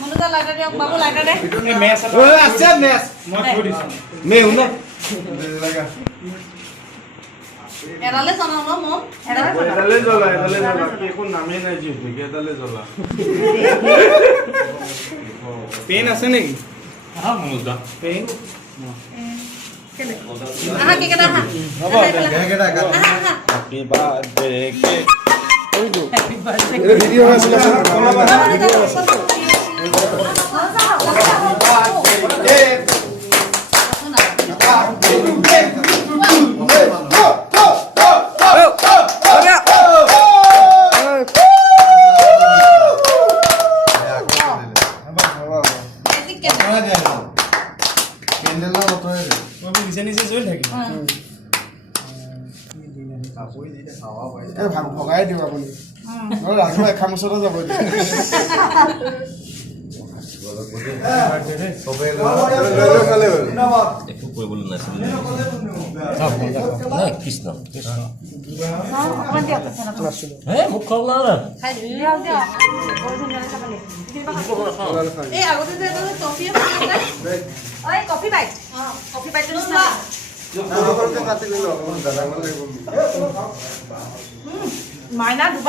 মনুটা lighter দিয়ক বাবু lighter দে মেছ আছে মেছ মই থৈ দিছো মে শুন লাগা এৰালে জনাও ন মন এডালে জ্বলা একো নামেই নাই যিহেতু এডালে জ্বলা পেন আছে নেকি হা মনুটা পেন কেলে আহা কি কেটা হা হ'ব কেকেটা কাট হ্যাপি বার্থডে কেক ওই তো হ্যাপি বার্থডে এটা ভিডিও আছে না ভিডিও আছে ভগাই দিওঁ আপুনি ৰাজমা এখাম ওচৰতে যাব একো কৰিবলৈ নাছিল কৃষ্ণ হে মোক খোৱা না এই আগতে যে এটা টফি আছে ওই কফি বাইট কফি বাইট না মাইনা দুবাৰ